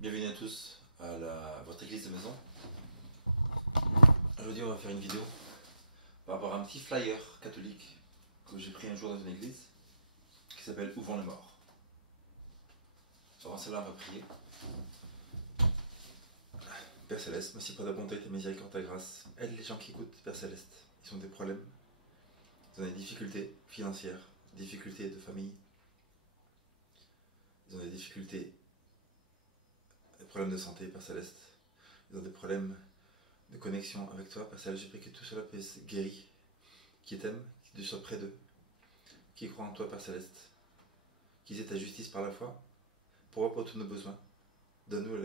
Bienvenue à tous à votre église de maison. Aujourd'hui, on va faire une vidéo par rapport à un petit flyer catholique que j'ai pris un jour dans une église qui s'appelle Ouvrons les morts. Avant cela, on va prier. Père Céleste, merci pour ta bonté, ta miséricorde, ta grâce. Aide les gens qui écoutent, Père Céleste. Ils ont des problèmes, ils ont des difficultés financières, des difficultés de famille, ils ont des difficultés, des problèmes de santé, Père Céleste. Ils ont des problèmes de connexion avec toi, Père Céleste. J'ai pris que tout cela puisse guérir, qui t'aiment, qui te soient près d'eux, qui croient en toi, Père Céleste, qu'ils aient ta justice par la foi, pour tous nos besoins. Donne-nous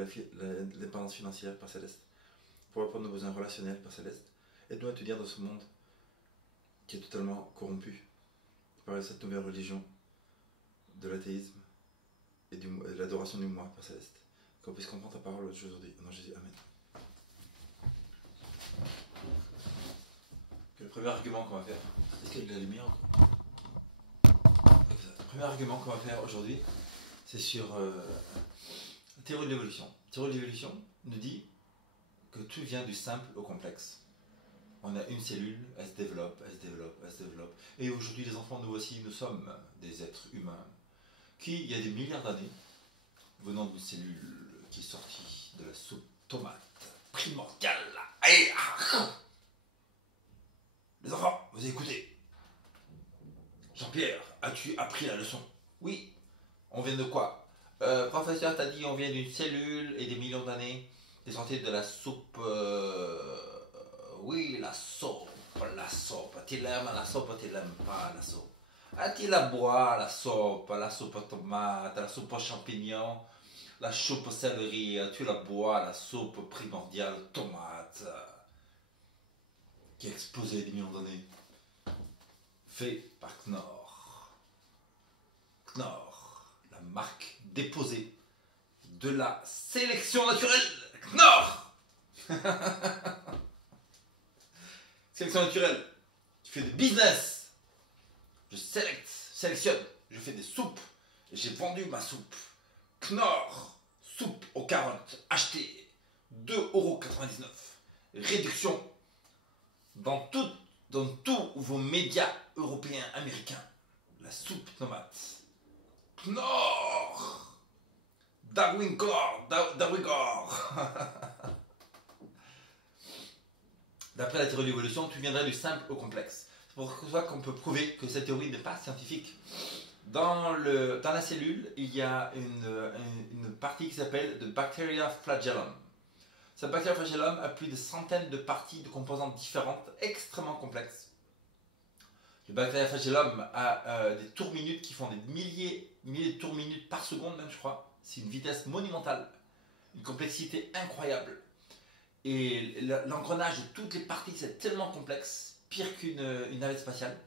l'indépendance financière, Père Céleste, pour nos besoins relationnels, Père Céleste. Aide-nous à te dire dans ce monde qui est totalement corrompu par cette nouvelle religion de l'athéisme et de l'adoration du moi, Père Céleste. Qu'on puisse comprendre ta parole aujourd'hui. Au nom de Jésus, Amen. Le premier argument qu'on va faire, est-ce qu'il y a de la lumière? Le premier argument qu'on va faire aujourd'hui, c'est sur la théorie de l'évolution. La théorie de l'évolution nous dit que tout vient du simple au complexe. On a une cellule, elle se développe, elle se développe, elle se développe. Et aujourd'hui, les enfants, nous aussi, nous sommes des êtres humains qui, il y a des milliards d'années, venant d'une cellule qui est sortie de la soupe tomate primordiale. Les enfants, vous écoutez. Jean-Pierre, as-tu appris la leçon? Oui. On vient de quoi? Professeur, t'as dit on vient d'une cellule et des millions d'années. T'es sorti de la soupe. Oui, la soupe. La soupe. Tu l'aimes la soupe, tu l'aimes pas la soupe. Ah, tu la bois, la soupe tomate, la soupe aux champignons, la soupe céleri. Tu la bois, la soupe primordiale tomate qui a explosé des millions d'années. Fait par Knorr. Knorr, la marque déposée de la sélection naturelle. Knorr. Sélection naturelle. Tu fais des business. Je sélectionne. Je fais des soupes. Et j'ai vendu ma soupe. Knorr, soupe aux carottes, achetée 2,99 €. Réduction dans tous vos médias européens, américains. La soupe tomate. Knorr. Darwin Core. D'après la théorie de l'évolution, tu viendrais du simple au complexe. C'est pour ça qu'on peut prouver que cette théorie n'est pas scientifique. Dans la cellule, il y a une partie qui s'appelle le Bacteria flagellum. Ce Bacteria flagellum a plus de centaines de parties, de composantes différentes, extrêmement complexes. Le Bacteria flagellum a des tours minutes qui font des milliers de tours minutes par seconde, même je crois. C'est une vitesse monumentale, une complexité incroyable. Et l'engrenage de toutes les parties, c'est tellement complexe, pire qu'une navette spatiale.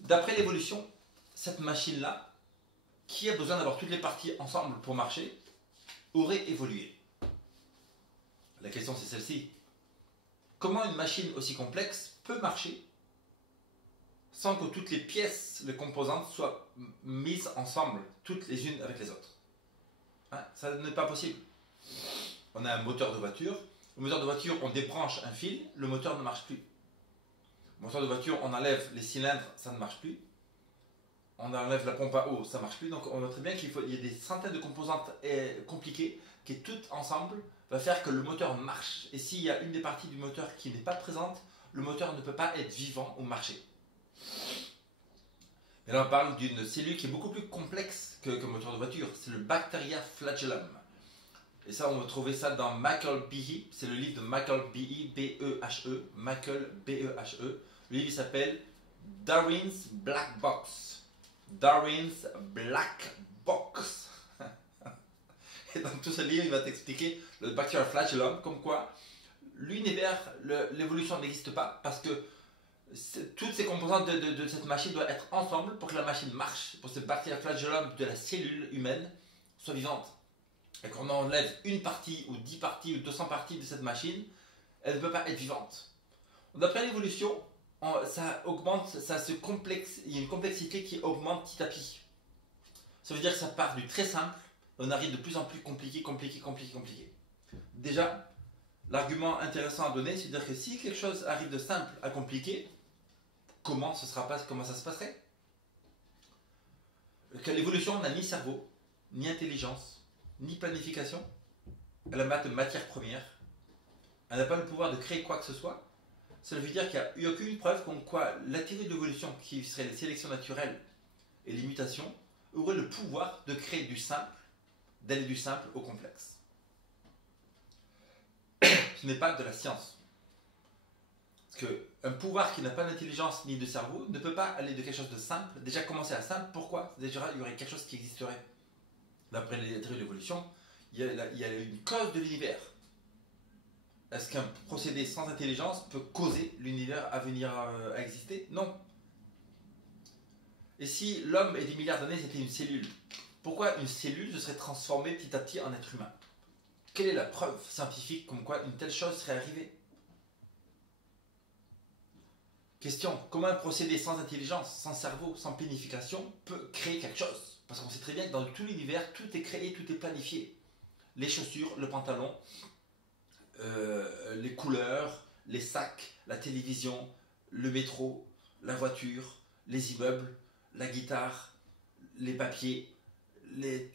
D'après l'évolution, cette machine-là, qui a besoin d'avoir toutes les parties ensemble pour marcher, aurait évolué. La question c'est celle-ci. Comment une machine aussi complexe peut marcher sans que toutes les pièces, les composantes soient mises ensemble, toutes les unes avec les autres? Hein, ça n'est pas possible. On a un moteur de voiture. Le moteur de voiture, on débranche un fil, le moteur ne marche plus. Le moteur de voiture, on enlève les cylindres, ça ne marche plus. On enlève la pompe à eau, ça ne marche plus. Donc on voit très bien qu'il y a des centaines de composantes compliquées qui, toutes ensemble, va faire que le moteur marche. Et s'il y a une des parties du moteur qui n'est pas présente, le moteur ne peut pas être vivant ou marcher. Et là on parle d'une cellule qui est beaucoup plus complexe qu'un moteur de voiture. C'est le Bacteria flagellum. Et ça, on va trouver ça dans Michael Behe. C'est le livre de Michael Behe, B-E-H-E. Michael, B-E-H-E. Le livre s'appelle Darwin's Black Box. Darwin's Black Box. Et dans tout ce livre, il va t'expliquer le Bacteria flagellum, comme quoi l'univers, l'évolution n'existe pas, parce que toutes ces composantes de cette machine doivent être ensemble pour que la machine marche, pour que ce Bacteria flagellum de la cellule humaine soit vivante. Et quand on enlève une partie, ou 10 parties, ou 200 parties de cette machine, elle ne peut pas être vivante. D'après l'évolution, ça augmente, il y a une complexité qui augmente petit à petit. Ça veut dire que ça part du très simple, on arrive de plus en plus compliqué. Déjà, l'argument intéressant à donner, c'est de dire que si quelque chose arrive de simple à compliqué, comment ça se passerait? Que l'évolution n'a ni cerveau, ni intelligence, ni planification. Elle n'a pas de matière première. Elle n'a pas le pouvoir de créer quoi que ce soit. Cela veut dire qu'il n'y a aucune preuve comme quoi la théorie de l'évolution, qui serait les sélections naturelles et les mutations, aurait le pouvoir de créer du simple, d'aller du simple au complexe. Ce n'est pas de la science. Parce qu'un pouvoir qui n'a pas d'intelligence ni de cerveau ne peut pas aller de quelque chose de simple, déjà commencer à simple. Pourquoi? Déjà, il y aurait quelque chose qui existerait. D'après les théories de l'évolution, il y a une cause de l'univers. Est-ce qu'un procédé sans intelligence peut causer l'univers à venir à exister? Non. Et si l'homme et des milliards d'années c'était une cellule, pourquoi une cellule se serait transformée petit à petit en être humain? Quelle est la preuve scientifique comme quoi une telle chose serait arrivée? Question, comment un procédé sans intelligence, sans cerveau, sans planification peut créer quelque chose? Parce qu'on sait très bien que dans tout l'univers, tout est créé, tout est planifié. Les chaussures, le pantalon, les couleurs, les sacs, la télévision, le métro, la voiture, les immeubles, la guitare, les papiers,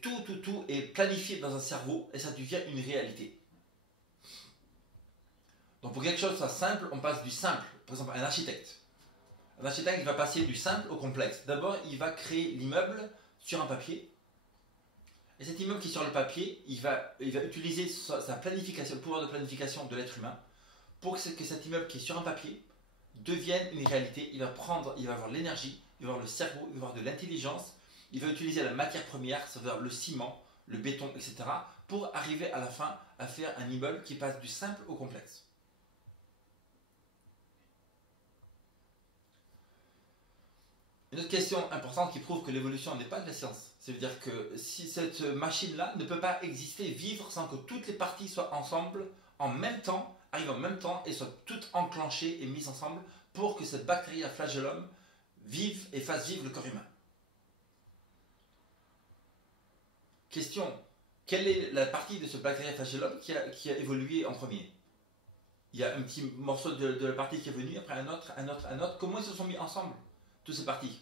tout est planifié dans un cerveau et ça devient une réalité. Donc pour que quelque chose soit simple, on passe du simple. Par exemple, un architecte. Un architecte va passer du simple au complexe. D'abord, il va créer l'immeuble sur un papier. Et cet immeuble qui est sur le papier, il va utiliser sa planification, le pouvoir de planification de l'être humain pour que cet immeuble qui est sur un papier devienne une réalité. Il va avoir l'énergie, il va avoir le cerveau, il va avoir de l'intelligence, il va utiliser la matière première, c'est-à-dire le ciment, le béton, etc. pour arriver à la fin à faire un immeuble qui passe du simple au complexe. Une autre question importante qui prouve que l'évolution n'est pas de la science, c'est-à-dire que si cette machine-là ne peut pas exister, vivre sans que toutes les parties soient ensemble, en même temps, arrivent en même temps et soient toutes enclenchées et mises ensemble pour que cette bactérie à flagellum vive et fasse vivre le corps humain. Question, quelle est la partie de ce bactérie à flagellum qui a évolué en premier? Il y a un petit morceau de la partie qui est venu, après un autre. Comment ils se sont mis ensemble, toutes ces parties?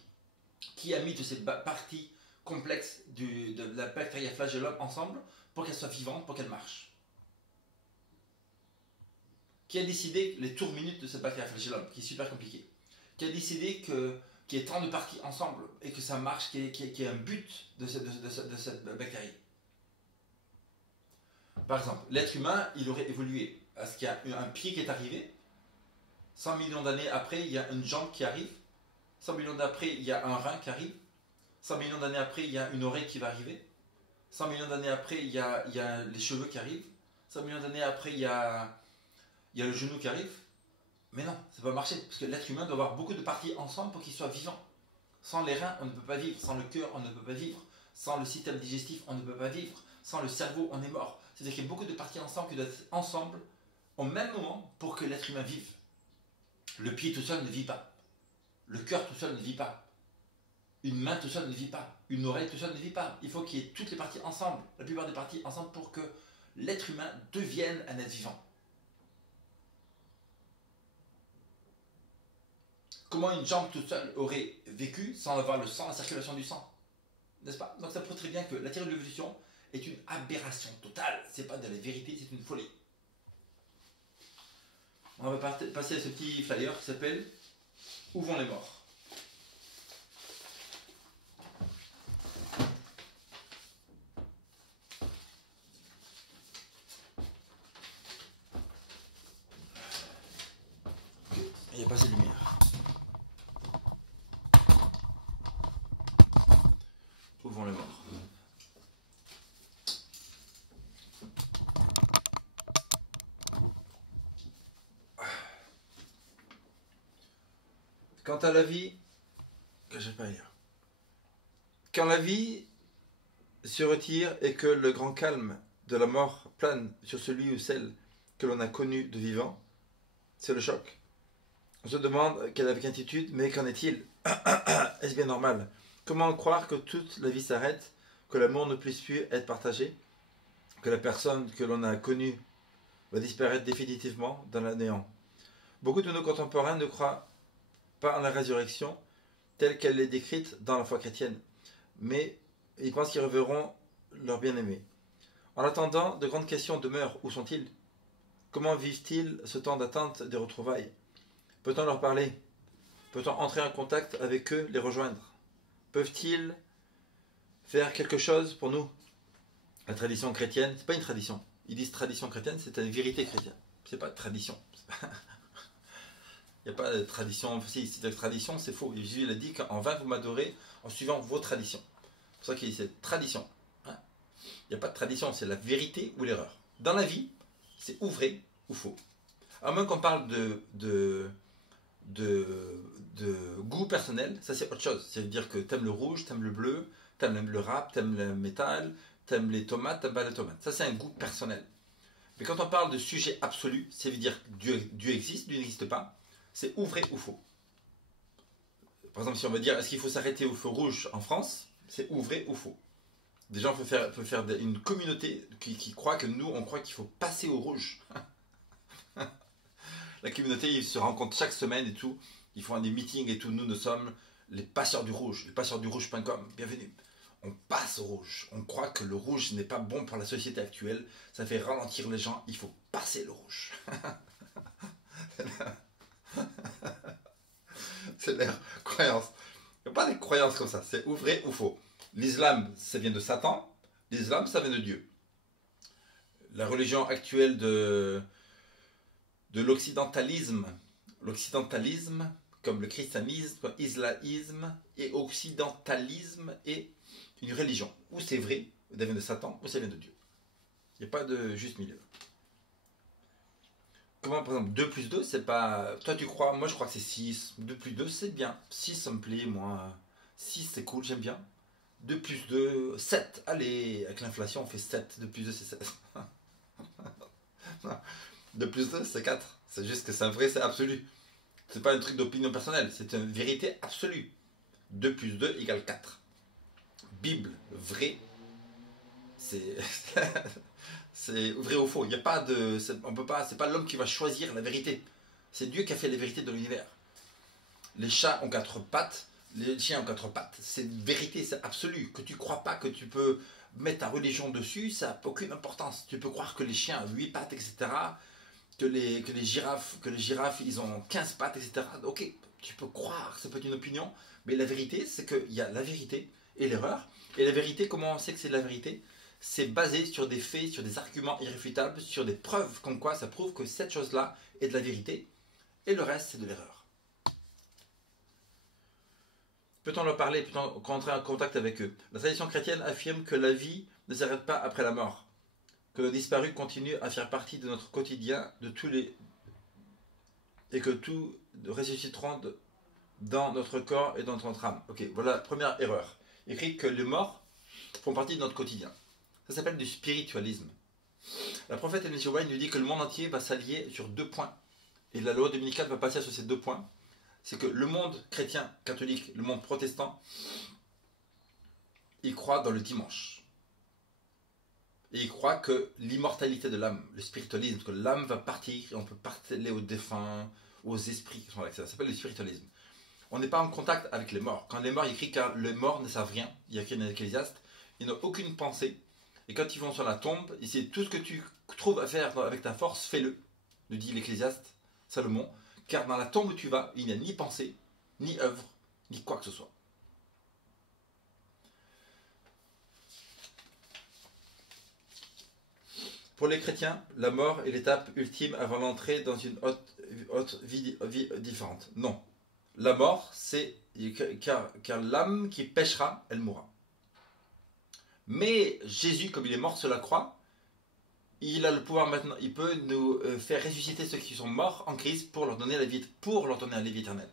Qui a mis toutes ces parties complexes de la bactérie à flagellum ensemble pour qu'elle soit vivante, pour qu'elle marche? Qui a décidé les tours minutes de cette bactérie à flagellum, qui est super compliqué? Qui a décidé qu'il y ait tant de parties ensemble et que ça marche, qu'il y ait un but de cette bactérie? Par exemple, l'être humain, il aurait évolué. Est-ce qu'il y a un pied qui est arrivé? 100 millions d'années après, il y a une jambe qui arrive. 100 millions d'après, il y a un rein qui arrive. 100 millions d'années après, il y a une oreille qui va arriver. 100 millions d'années après, il y a les cheveux qui arrivent. 100 millions d'années après, il y a le genou qui arrive. Mais non, ça ne va pas marcher, parce que l'être humain doit avoir beaucoup de parties ensemble pour qu'il soit vivant. Sans les reins, on ne peut pas vivre. Sans le cœur, on ne peut pas vivre. Sans le système digestif, on ne peut pas vivre. Sans le cerveau, on est mort. C'est-à-dire qu'il y a beaucoup de parties ensemble qui doivent être ensemble au même moment pour que l'être humain vive. Le pied tout seul ne vit pas. Le cœur tout seul ne vit pas. Une main tout seul ne vit pas. Une oreille tout seul ne vit pas. Il faut qu'il y ait toutes les parties ensemble, la plupart des parties ensemble pour que l'être humain devienne un être vivant. Comment une jambe toute seule aurait vécu sans avoir le sang, la circulation du sang? N'est-ce pas? Donc ça prouve très bien que la théorie de l'évolution est une aberration totale. C'est pas de la vérité, c'est une folie. On va passer à ce petit flyer qui s'appelle Où vont les morts? Il n'y a pas assez de lumière. Où vont les morts? Quant à la vie, que j'ai pas lire. Quand la vie se retire et que le grand calme de la mort plane sur celui ou celle que l'on a connu de vivant, c'est le choc. On se demande avec inquiétude, mais qu'en est-il? Est-ce bien normal? Comment croire que toute la vie s'arrête, que l'amour ne puisse plus être partagé, que la personne que l'on a connue va disparaître définitivement dans le néant. Beaucoup de nos contemporains ne croient pas en la résurrection telle qu'elle est décrite dans la foi chrétienne, mais ils pensent qu'ils reverront leur bien-aimé. En attendant, de grandes questions demeurent. Où sont-ils? Comment vivent-ils ce temps d'attente des retrouvailles? Peut-on leur parler? Peut-on entrer en contact avec eux, les rejoindre? Peuvent-ils faire quelque chose pour nous? La tradition chrétienne, c'est pas une tradition. Ils disent tradition chrétienne, c'est une vérité chrétienne. C'est pas tradition. Il n'y a pas de tradition. Si c'est de la tradition, c'est faux. Jésus il a dit qu'en vain vous m'adorez en suivant vos traditions. C'est pour ça qu'il dit c'est tradition. Hein? Il n'y a pas de tradition, c'est la vérité ou l'erreur. Dans la vie, c'est ou vrai ou faux. À moins qu'on parle de goût personnel, ça c'est autre chose. Ça veut dire que t'aimes le rouge, t'aimes le bleu, t'aimes le rap, t'aimes le métal, t'aimes les tomates, t'aimes pas les tomates. Ça c'est un goût personnel. Mais quand on parle de sujet absolu, ça veut dire que Dieu existe, Dieu n'existe pas. C'est ou vrai ou faux. Par exemple, si on veut dire est-ce qu'il faut s'arrêter au feu rouge en France, c'est ou vrai ou faux. Des gens peuvent faire une communauté qui croit que nous, on croit qu'il faut passer au rouge. La communauté, ils se rencontrent chaque semaine et tout. Ils font des meetings et tout. Nous sommes les passeurs du rouge, lespasseursdurouge.com. Bienvenue. On passe au rouge. On croit que le rouge n'est pas bon pour la société actuelle. Ça fait ralentir les gens. Il faut passer le rouge. C'est leur croyance. Il n'y a pas de croyances comme ça. C'est ou vrai ou faux. L'islam, ça vient de Satan. L'islam, ça vient de Dieu. La religion actuelle de l'occidentalisme, comme le christianisme, comme l'islamisme et occidentalisme est une religion. Ou c'est vrai, ça vient de Satan, ou ça vient de Dieu. Il n'y a pas de juste milieu. Comment, par exemple, 2 plus 2, c'est pas... Toi, tu crois, moi je crois que c'est 6. 2 plus 2, c'est bien. 6, ça me plaît, moi. 6, c'est cool, j'aime bien. 2 plus 2, 7. Allez, avec l'inflation, on fait 7. 2 plus 2, c'est 7. 2 plus 2, c'est 4. C'est juste que c'est vrai, c'est absolu. C'est pas un truc d'opinion personnelle, c'est une vérité absolue. 2 plus 2 égale 4. Bible, vrai, c'est c'est vrai ou faux. Il y a pas de, on peut pas, c'est pas l'homme qui va choisir la vérité. C'est Dieu qui a fait les vérités de l'univers. Les chats ont 4 pattes, les chiens ont 4 pattes. C'est une vérité, c'est absolu. Que tu crois pas que tu peux mettre ta religion dessus, ça n'a aucune importance. Tu peux croire que les chiens ont 8 pattes, etc. Que les girafes, ils ont 15 pattes, etc. Ok, tu peux croire, ça peut être une opinion, mais la vérité, c'est qu'il y a la vérité et l'erreur. Et la vérité, comment on sait que c'est de la vérité? C'est basé sur des faits, sur des arguments irréfutables, sur des preuves comme quoi ça prouve que cette chose-là est de la vérité, et le reste, c'est de l'erreur. Peut-on leur parler? Peut-on entrer en contact avec eux? La tradition chrétienne affirme que la vie ne s'arrête pas après la mort, que le disparu continue à faire partie de notre quotidien, et que tout ressusciteront dans notre corps et dans notre âme. Ok, voilà, première erreur. Écrit que les morts font partie de notre quotidien. Ça s'appelle du spiritualisme. La prophète Ellen G. White nous dit que le monde entier va s'allier sur 2 points. Et la loi dominicale va passer sur ces 2 points. C'est que le monde chrétien, catholique, le monde protestant, il croit dans le dimanche. Et il croit que l'immortalité de l'âme, le spiritualisme, que l'âme va partir, et on peut parler aux défunts, aux esprits qui sont là. Ça s'appelle le spiritualisme. On n'est pas en contact avec les morts. Quand les morts, il écrit que les morts ne savent rien. Il y a écrit dans l'Ecclésiaste, ils n'ont aucune pensée. Et quand ils vont sur la tombe, c'est tout ce que tu trouves à faire avec ta force, fais-le, nous dit l'Ecclésiaste, Salomon. Car dans la tombe où tu vas, il n'y a ni pensée, ni œuvre, ni quoi que ce soit. Pour les chrétiens, la mort est l'étape ultime avant l'entrée dans une autre vie différente. Non. La mort, c'est car l'âme qui péchera, elle mourra. Mais Jésus, comme il est mort sur la croix, il a le pouvoir maintenant, il peut nous faire ressusciter ceux qui sont morts en Christ pour leur donner la vie éternelle.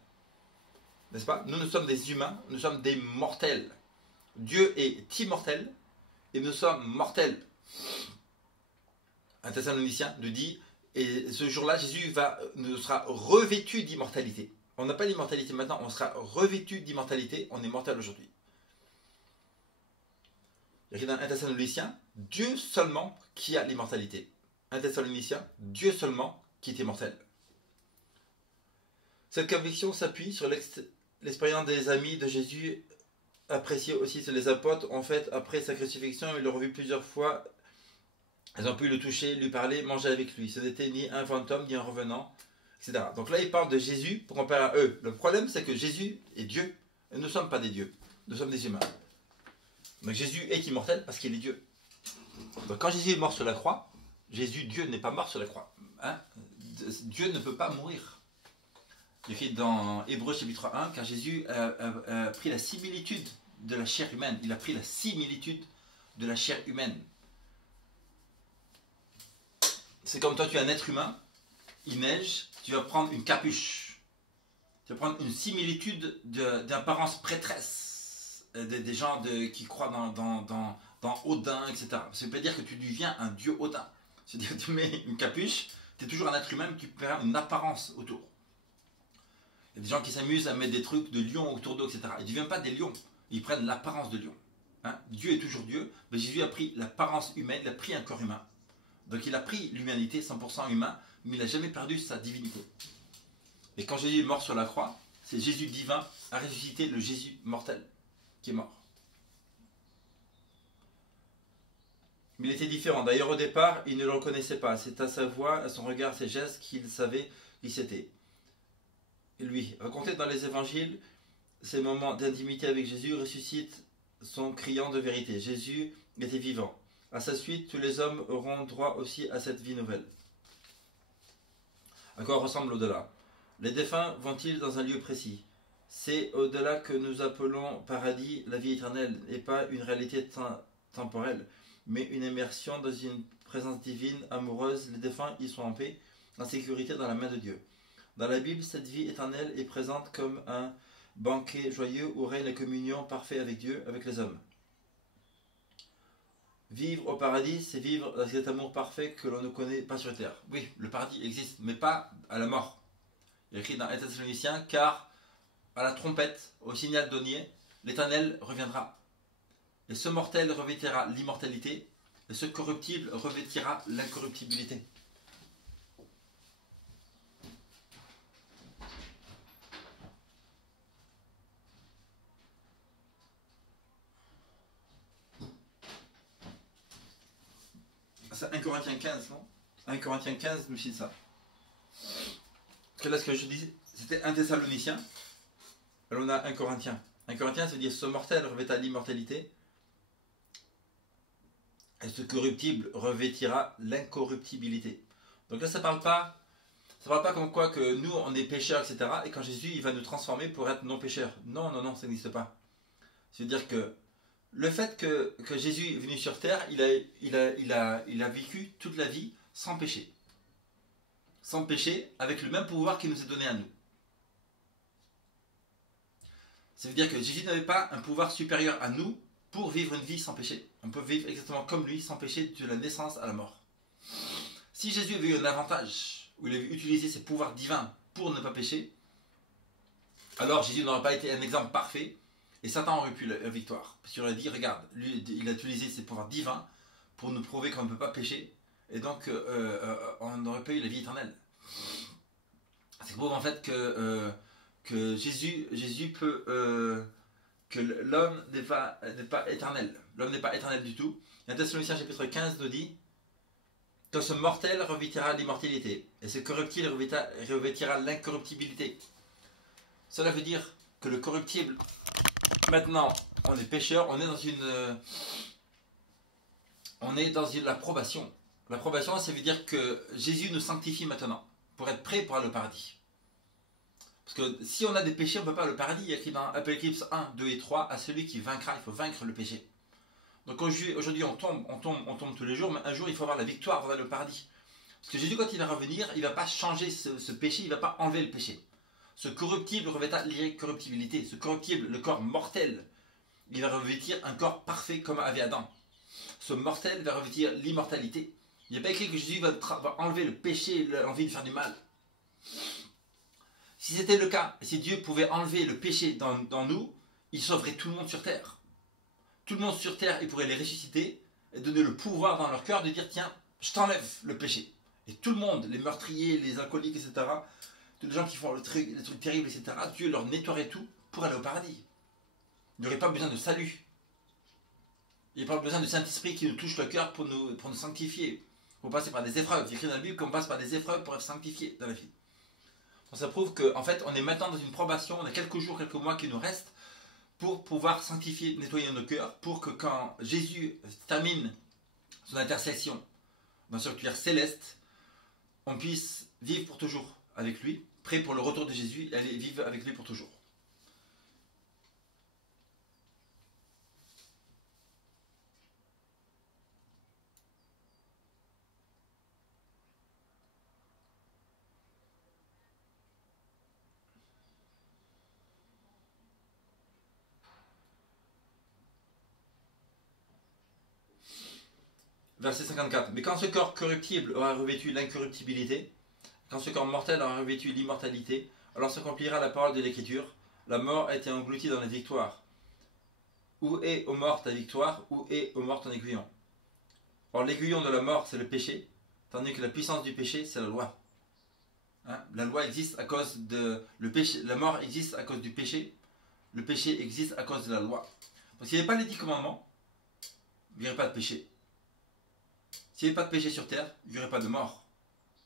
N'est-ce pas? Nous sommes des humains, nous sommes des mortels. Dieu est immortel et nous sommes mortels. Un Thessalonicien nous dit, et ce jour-là, Jésus nous sera revêtu d'immortalité. On n'a pas l'immortalité maintenant, on sera revêtu d'immortalité, on est mortel aujourd'hui. Il y a dans 1 Thessaloniciens, Dieu seulement qui a l'immortalité. 1 Thessaloniciens, Dieu seulement qui est immortel. Cette conviction s'appuie sur l'expérience des amis de Jésus, appréciée aussi sur les apôtres. En fait, après sa crucifixion, ils l'ont revu plusieurs fois. Ils ont pu le toucher, lui parler, manger avec lui. Ce n'était ni un fantôme, ni un revenant, etc. Donc là, il parle de Jésus pour comparer à eux. Le problème, c'est que Jésus est Dieu. Et nous ne sommes pas des dieux. Nous sommes des humains. Donc Jésus est immortel parce qu'il est Dieu. Donc quand Jésus est mort sur la croix, Jésus, Dieu, n'est pas mort sur la croix. Hein? Dieu ne peut pas mourir. Il est écrit dans Hébreux chapitre 1, car Jésus a pris la similitude de la chair humaine. Il a pris la similitude de la chair humaine. C'est comme toi, tu es un être humain, il neige, tu vas prendre une capuche. Tu vas prendre une similitude d'apparence prêtresse. Des gens qui croient dans Odin, etc. Ça veut pas dire que tu deviens un dieu Odin. C'est-à-dire que tu mets une capuche, tu es toujours un être humain, mais tu perds une apparence autour. Il y a des gens qui s'amusent à mettre des trucs de lions autour d'eux, etc. Ils ne deviennent pas des lions, ils prennent l'apparence de lion. Hein? Dieu est toujours Dieu, mais Jésus a pris l'apparence humaine, il a pris un corps humain. Donc il a pris l'humanité 100% humain, mais il n'a jamais perdu sa divinité. Et quand Jésus est mort sur la croix, c'est Jésus divin a ressuscité le Jésus mortel qui est mort. Mais il était différent. D'ailleurs au départ, il ne le reconnaissait pas. C'est à sa voix, à son regard, ses gestes qu'il savait qui c'était. Et lui, raconté dans les évangiles, ces moments d'intimité avec Jésus ressuscitent son criant de vérité. Jésus était vivant. À sa suite, tous les hommes auront droit aussi à cette vie nouvelle. À quoi ressemble l'au-delà? Les défunts vont-ils dans un lieu précis? C'est au-delà que nous appelons paradis, la vie éternelle, et pas une réalité temporelle, mais une immersion dans une présence divine, amoureuse. Les défunts y sont en paix, en sécurité dans la main de Dieu. Dans la Bible, cette vie éternelle est présente comme un banquet joyeux où règne la communion parfaite avec Dieu, avec les hommes. Vivre au paradis, c'est vivre dans cet amour parfait que l'on ne connaît pas sur terre. Oui, le paradis existe, mais pas à la mort. Il est écrit dans 1 Thessaloniciens, car à la trompette, au signal donnier, l'Éternel reviendra. Et ce mortel revêtira l'immortalité, et ce corruptible revêtira l'incorruptibilité. C'est 1 Corinthiens 15, non? 1 Corinthiens 15 nous cite ça. Parce que là, ce que je disais, c'était 1 Thessalonicien. Alors on a 1 Corinthien. 1 Corinthien, ça veut dire ce mortel revêtira l'immortalité. Et ce corruptible revêtira l'incorruptibilité. Donc là, ça parle pas comme quoi que nous, on est pécheurs, etc. Et quand Jésus, il va nous transformer pour être non pécheurs. Non, non, non, ça n'existe pas. C'est-à-dire que le fait que Jésus est venu sur terre, il a vécu toute la vie sans péché. Sans péché, avec le même pouvoir qu'il nous est donné à nous. Ça veut dire que Jésus n'avait pas un pouvoir supérieur à nous pour vivre une vie sans péché. On peut vivre exactement comme lui, sans péché, de la naissance à la mort. Si Jésus avait eu un avantage, où il avait utilisé ses pouvoirs divins pour ne pas pécher, alors Jésus n'aurait pas été un exemple parfait, et Satan aurait pu la victoire. Parce qu'il aurait dit, regarde, lui, il a utilisé ses pouvoirs divins pour nous prouver qu'on ne peut pas pécher, et donc on n'aurait pas eu la vie éternelle. C'est pour en fait que Jésus peut... que l'homme n'est pas éternel. L'homme n'est pas éternel du tout. Et 1 Thessaloniciens chapitre 15 nous dit que ce mortel revêtira l'immortalité, et ce corruptible revêtira l'incorruptibilité. Cela veut dire que le corruptible, maintenant, on est pécheur, on est dans l'approbation. L'approbation, ça veut dire que Jésus nous sanctifie maintenant, pour être prêt pour aller au paradis. Parce que si on a des péchés, on ne peut pas aller au paradis. Il y a écrit dans Apocalypse 1, 2 et 3, à celui qui vaincra, il faut vaincre le péché. Donc aujourd'hui, on tombe tous les jours, mais un jour, il faut avoir la victoire pour aller au paradis. Parce que Jésus, quand il va revenir, il ne va pas changer ce péché, il ne va pas enlever le péché. Ce corruptible revêtira l'irrécorruptibilité. Ce corruptible, le corps mortel, il va revêtir un corps parfait comme avait Adam. Ce mortel va revêtir l'immortalité. Il n'y a pas écrit que Jésus va enlever le péché, l'envie de faire du mal. Si c'était le cas, si Dieu pouvait enlever le péché dans nous, il sauverait tout le monde sur terre. tout le monde sur terre, il pourrait les ressusciter et donner le pouvoir dans leur cœur de dire tiens, je t'enlève le péché. Et tout le monde, les meurtriers, les alcooliques, etc., tous les gens qui font les trucs terribles, etc., Dieu leur nettoierait tout pour aller au paradis. Il n'y aurait pas besoin de salut. Il n'y a pas besoin du Saint-Esprit qui nous touche le cœur pour nous sanctifier. Il faut passer par des épreuves. Il est écrit dans la Bible qu'on passe par des épreuves pour être sanctifié dans la vie. Donc ça prouve qu'en fait, on est maintenant dans une probation, on a quelques jours, quelques mois qui nous restent pour pouvoir sanctifier, nettoyer nos cœurs, pour que quand Jésus termine son intercession dans ce sanctuaire céleste, on puisse vivre pour toujours avec lui, prêt pour le retour de Jésus et aller vivre avec lui pour toujours. Verset 54. Mais quand ce corps corruptible aura revêtu l'incorruptibilité, quand ce corps mortel aura revêtu l'immortalité, alors s'accomplira la parole de l'Écriture. La mort a été engloutie dans la victoire. Où est, ô mort, ta victoire? Où est, ô mort, ton aiguillon? Or l'aiguillon de la mort, c'est le péché, tandis que la puissance du péché, c'est la loi. Hein? La loi existe à cause de... Le péché, la mort existe à cause du péché. Le péché existe à cause de la loi. Donc s'il n'y avait pas les 10 commandements, il n'y aurait pas de péché. S'il n'y avait pas de péché sur terre, il n'y aurait pas de mort.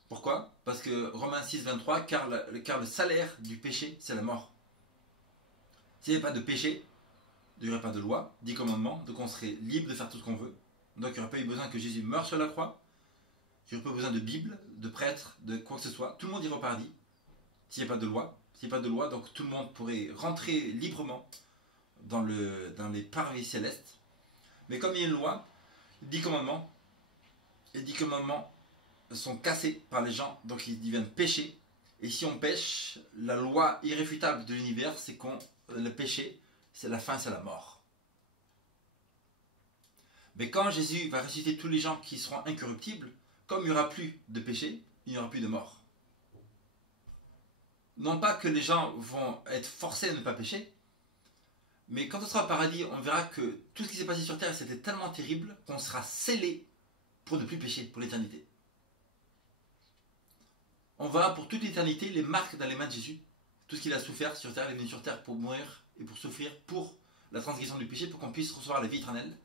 Pourquoi? Parce que Romains 6, 23, car le salaire du péché, c'est la mort. S'il n'y avait pas de péché, il n'y aurait pas de loi, 10 commandements, donc on serait libre de faire tout ce qu'on veut. Donc il n'y aurait pas eu besoin que Jésus meure sur la croix, il n'y aurait pas besoin de Bible, de prêtre, de quoi que ce soit. Tout le monde irait au paradis, s'il n'y a pas de loi. S'il n'y a pas de loi, donc tout le monde pourrait rentrer librement dans les paradis célestes. Mais comme il y a une loi, 10 commandements, les 10 commandements sont cassés par les gens, donc ils deviennent péchés. Et si on pêche, la loi irréfutable de l'univers, c'est qu'on le péché, c'est la fin, c'est la mort. Mais quand Jésus va ressusciter tous les gens qui seront incorruptibles, comme il n'y aura plus de péché, il n'y aura plus de mort. Non pas que les gens vont être forcés à ne pas pécher, mais quand on sera au paradis, on verra que tout ce qui s'est passé sur terre, c'était tellement terrible qu'on sera scellé pour ne plus pécher, pour l'éternité. On verra pour toute l'éternité les marques dans les mains de Jésus. Tout ce qu'il a souffert sur terre, il est venu sur terre pour mourir et pour souffrir pour la transgression du péché, pour qu'on puisse recevoir la vie éternelle.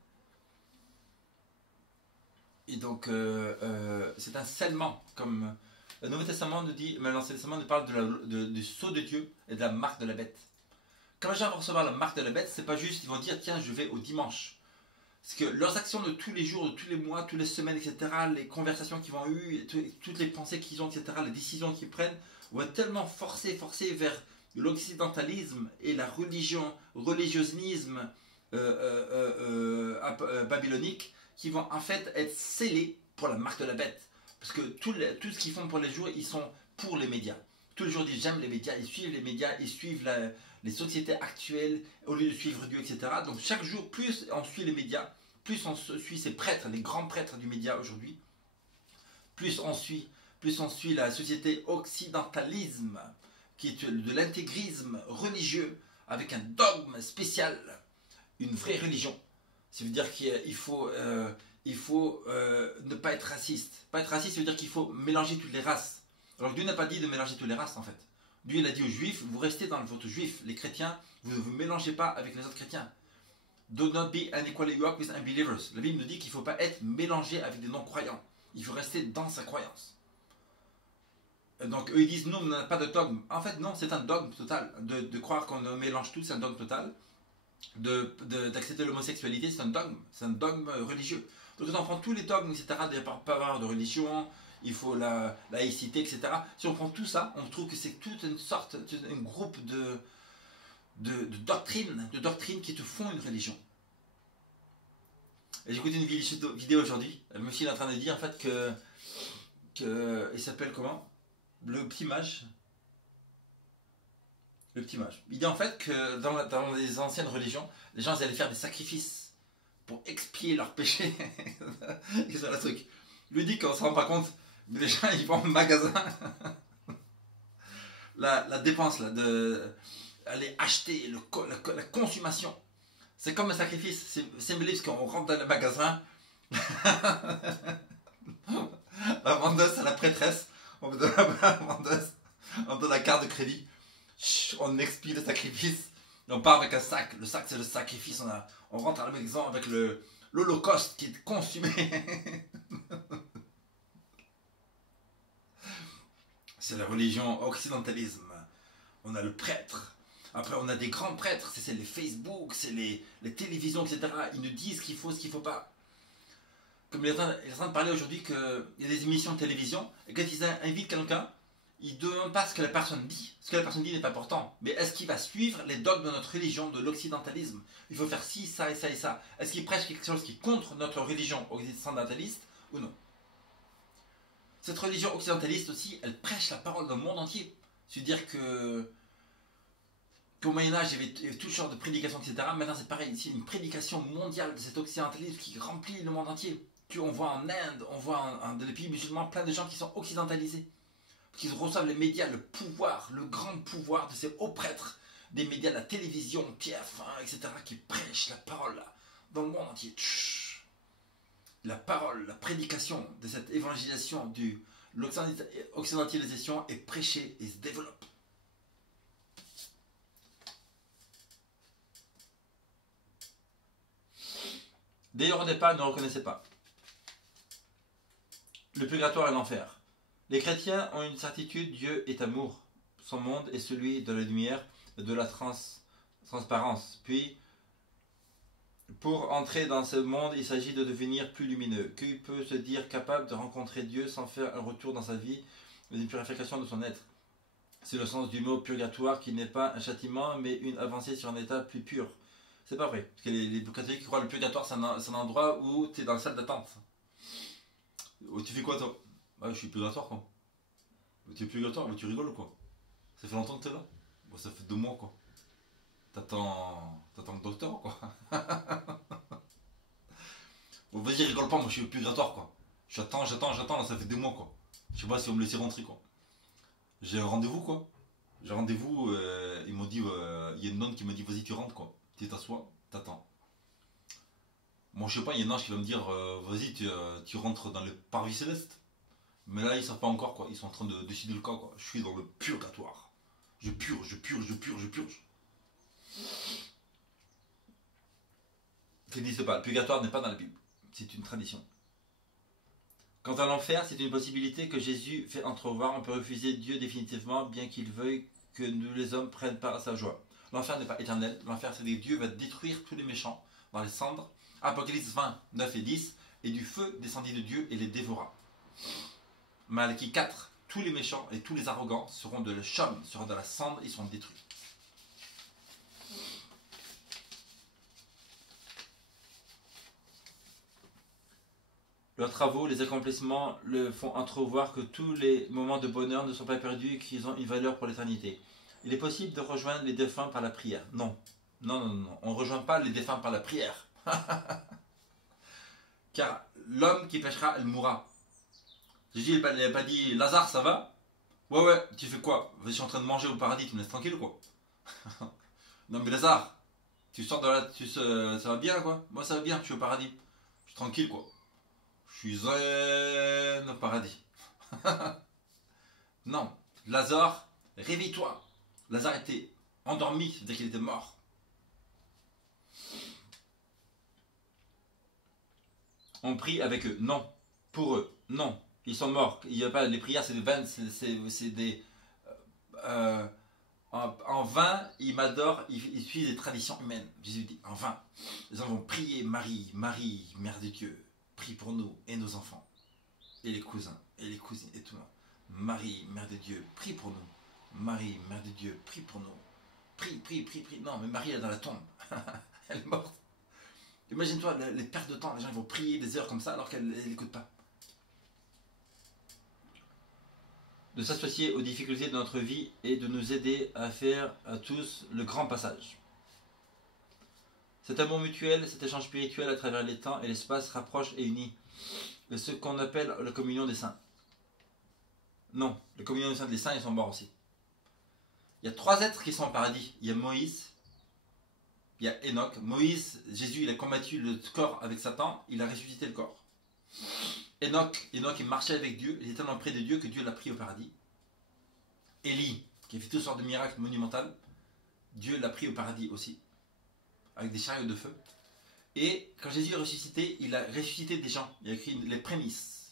Et donc, c'est un scellement, comme le Nouveau Testament nous dit, mais l'Ancien Testament nous parle du sceau de Dieu et de la marque de la bête. Quand les gens vont recevoir la marque de la bête, c'est pas juste, ils vont dire, tiens, je vais au dimanche. Parce que leurs actions de tous les jours, de tous les mois, toutes les semaines, etc., les conversations qu'ils vont eu, toutes les pensées qu'ils ont, etc., les décisions qu'ils prennent, vont être tellement forcées vers l'occidentalisme et la religionisme babylonique, qui vont en fait être scellés pour la marque de la bête. Parce que tout ce qu'ils font pour les jours, ils sont pour les médias. Tous les jours, ils disent j'aime les médias, ils suivent les médias, ils suivent les sociétés actuelles au lieu de suivre Dieu, etc. Donc chaque jour, plus on suit les médias, plus on suit ces prêtres, les grands prêtres du média aujourd'hui, plus on suit la société occidentalisme, qui est de l'intégrisme religieux, avec un dogme spécial, une vraie religion. Ça veut dire qu'il faut, ne pas être raciste. Pas être raciste, ça veut dire qu'il faut mélanger toutes les races. Alors Dieu n'a pas dit de mélanger toutes les races en fait. Dieu il a dit aux juifs, vous restez dans votre juif. Les chrétiens, vous ne vous mélangez pas avec les autres chrétiens. Do not be unequally yoked with unbelievers. La Bible nous dit qu'il ne faut pas être mélangé avec des non-croyants. Il faut rester dans sa croyance. Donc eux ils disent, non, on n'a pas de dogme. En fait non, c'est un dogme total. De croire qu'on mélange tout, c'est un dogme total. D'accepter l'homosexualité, c'est un dogme religieux. Donc on prend tous les dogmes, etc., il n'y a pas avoir de religion, il faut la laïcité, etc. Si on prend tout ça, on trouve que c'est toute une sorte, un groupe de doctrines qui te font une religion. Et j'ai écouté une vidéo aujourd'hui, le monsieur est en train de dire en fait il s'appelle comment? Le petit mage. Le petit mage. Il dit en fait que dans les anciennes religions, les gens ils allaient faire des sacrifices pour expier leurs péchés. C'est ça le truc. Lui dit qu'on ne se rend pas compte, mais les gens ils vont au magasin. la dépense là, de aller acheter la consommation. C'est comme un sacrifice. C'est symbolique parce qu'on rentre dans le magasin. La vendeuse, c'est la prêtresse. On me donne la vendeuse. On donne la carte de crédit. Chut, on expie le sacrifice. On part avec un sac. Le sac, c'est le sacrifice. On rentre à la maison avec l'Holocauste qui est consumé. C'est la religion occidentalisme. On a le prêtre. Après, on a des grands prêtres. C'est les Facebook, c'est les télévisions, etc. Ils nous disent ce qu'il faut, ce qu'il ne faut pas. Comme il est en train de parler aujourd'hui qu'il y a des émissions de télévision, et quand ils invitent quelqu'un, ils ne demandent pas ce que la personne dit. Ce que la personne dit n'est pas important. Mais est-ce qu'il va suivre les dogmes de notre religion, de l'occidentalisme? Il faut faire ci, ça et ça et ça. Est-ce qu'il prêche quelque chose qui est contre notre religion occidentaliste ou non? Cette religion occidentaliste aussi, elle prêche la parole dans le monde entier. C'est-à-dire qu'au Moyen-Âge, il y avait toutes sortes de prédications, etc. Maintenant, c'est pareil, ici, une prédication mondiale de cet occidentalisme qui remplit le monde entier. On voit en Inde, on voit dans les pays musulmans plein de gens qui sont occidentalisés. Qui reçoivent les médias, le pouvoir, le grand pouvoir de ces hauts prêtres, des médias, la télévision, TF1, etc., qui prêchent la parole là, dans le monde entier. Tchou. La parole, la prédication de cette évangélisation, de l'occidentalisation est prêchée et se développe. D'ailleurs, au départ, ils ne reconnaissaient pas le purgatoire et l'enfer. Les chrétiens ont une certitude, Dieu est amour. Son monde est celui de la lumière et de la transparence. Puis, pour entrer dans ce monde, il s'agit de devenir plus lumineux. Qui peut se dire capable de rencontrer Dieu sans faire un retour dans sa vie et une purification de son être? C'est le sens du mot purgatoire qui n'est pas un châtiment, mais une avancée sur un état plus pur. C'est pas vrai. Parce que les catholiques croient que le purgatoire, c'est un endroit où tu es dans la salle d'attente. Tu fais quoi toi? Ah, je suis purgatoire quoi. Tu es purgatoire, mais tu rigoles quoi. Ça fait longtemps que tu es là. Bon, ça fait 2 mois quoi. T'attends le docteur quoi. Bon, vas-y, rigole pas, moi je suis purgatoire quoi. J'attends, là, ça fait 2 mois quoi. Je sais pas si on me laisse rentrer quoi. J'ai un rendez-vous quoi. J'ai un rendez-vous, ils m'ont dit, il y a une nonne qui m'a dit vas-y tu rentres quoi. Tu t'assois, t'attends. Moi je sais pas, il y a un ange qui va me dire vas-y tu rentres dans le parvis céleste. Mais là ils savent pas encore quoi, ils sont en train de décider le cas quoi. Je suis dans le purgatoire. Je purge. Ils disent pas, le purgatoire n'est pas dans la Bible. C'est une tradition. Quant à l'enfer, c'est une possibilité que Jésus fait entrevoir. On peut refuser Dieu définitivement, bien qu'il veuille que nous les hommes prennent part à sa joie. L'enfer n'est pas éternel. L'enfer, c'est que Dieu va détruire tous les méchants dans les cendres. Apocalypse 20, 9 et 10. Et du feu descendit de Dieu et les dévora. Malachie 4, tous les méchants et tous les arrogants seront de la chaume, seront de la cendre, ils seront détruits. Leurs travaux, les accomplissements le font entrevoir que tous les moments de bonheur ne sont pas perdus et qu'ils ont une valeur pour l'éternité. Il est possible de rejoindre les défunts par la prière. Non. On ne rejoint pas les défunts par la prière. Car l'homme qui péchera, il mourra. Jésus, il n'a pas dit Lazare, ça va? Ouais, tu fais quoi? Je suis en train de manger au paradis, tu me laisses tranquille ou quoi? Non mais Lazare, tu sors de là, ça va bien quoi? Moi ça va bien, je suis au paradis. Je suis tranquille quoi. Je suis zen au paradis. Non, Lazare, réveille-toi. Lazare était endormi, c'est-à-dire qu'il était mort. On prie avec eux, non. Pour eux, non. Ils sont morts. Il y a pas, les prières, c'est des vaines, c'est des. En vain, ils m'adorent, ils suivent des traditions humaines. Jésus dit, en vain. Ils vont prier Marie, Mère de Dieu, prie pour nous et nos enfants. Et les cousins, et les cousines, et tout le monde. Marie, Mère de Dieu, prie pour nous. Marie, Mère de Dieu, prie pour nous. Prie. Non, mais Marie, elle est dans la tombe. Elle est morte. Imagine-toi les pertes de temps. Les gens ils vont prier des heures comme ça alors qu'elle n'écoute pas. De s'associer aux difficultés de notre vie et de nous aider à faire à tous le grand passage. Cet amour mutuel, cet échange spirituel à travers les temps et l'espace rapproche et unit. De ce qu'on appelle la communion des saints. Non, la communion des saints, les saints ils sont morts aussi. Il y a 3 êtres qui sont au paradis. Il y a Moïse, il y a Enoch. Moïse, Jésus, il a combattu le corps avec Satan, il a ressuscité le corps. Enoch, il marchait avec Dieu, il était tellement près de Dieu que Dieu l'a pris au paradis. Élie, qui a fait toutes sortes de miracles monumentaux, Dieu l'a pris au paradis aussi, avec des chariots de feu. Et quand Jésus est ressuscité, il a ressuscité des gens. Il a écrit les prémices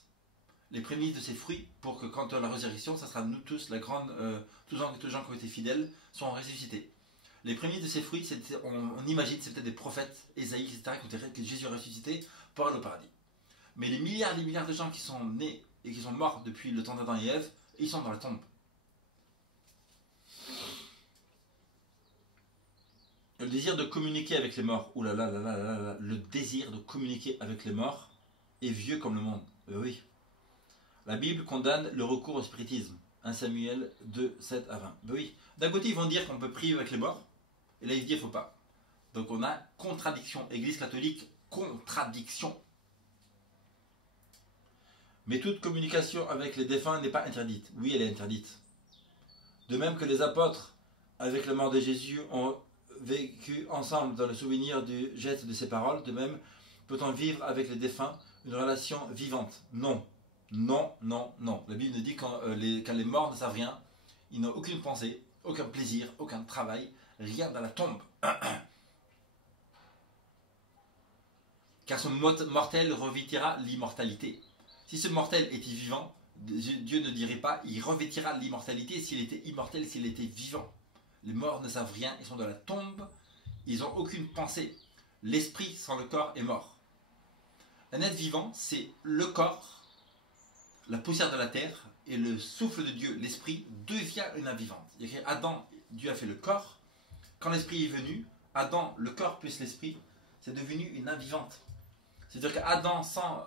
de ses fruits, pour que quand la résurrection, ça sera nous tous, tous les gens qui ont été fidèles, sont ressuscités. Les prémices de ses fruits, on imagine, c'était des prophètes, Ésaïe, etc., que Jésus a ressuscité pour aller au paradis. Mais les milliards de gens qui sont nés et qui sont morts depuis le temps d'Adam et Ève, ils sont dans la tombe. Le désir de communiquer avec les morts, le désir de communiquer avec les morts est vieux comme le monde. Oui. La Bible condamne le recours au spiritisme. 1 Samuel 2, 7 à 20. Oui. D'un côté, ils vont dire qu'on peut prier avec les morts, et là, ils disent qu'il ne faut pas. Donc on a contradiction. Église catholique, contradiction. Mais toute communication avec les défunts n'est pas interdite. Oui, elle est interdite. De même que les apôtres, avec la mort de Jésus, ont vécu ensemble dans le souvenir du geste de ses paroles, de même peut-on vivre avec les défunts une relation vivante? Non. Non, non, non. La Bible nous dit quand les morts ne savent rien, ils n'ont aucune pensée, aucun plaisir, aucun travail, rien dans la tombe. Car son mortel revêtira l'immortalité. Si ce mortel était vivant, Dieu ne dirait pas, il revêtira l'immortalité s'il était immortel, s'il était vivant. Les morts ne savent rien, ils sont dans la tombe, ils n'ont aucune pensée. L'esprit sans le corps est mort. Un être vivant, c'est le corps, la poussière de la terre, et le souffle de Dieu, l'esprit, devient une âme vivante. Il y a écrit, Adam, Dieu a fait le corps. Quand l'esprit est venu, Adam, le corps plus l'esprit, c'est devenu une âme vivante. C'est-à-dire qu'Adam sans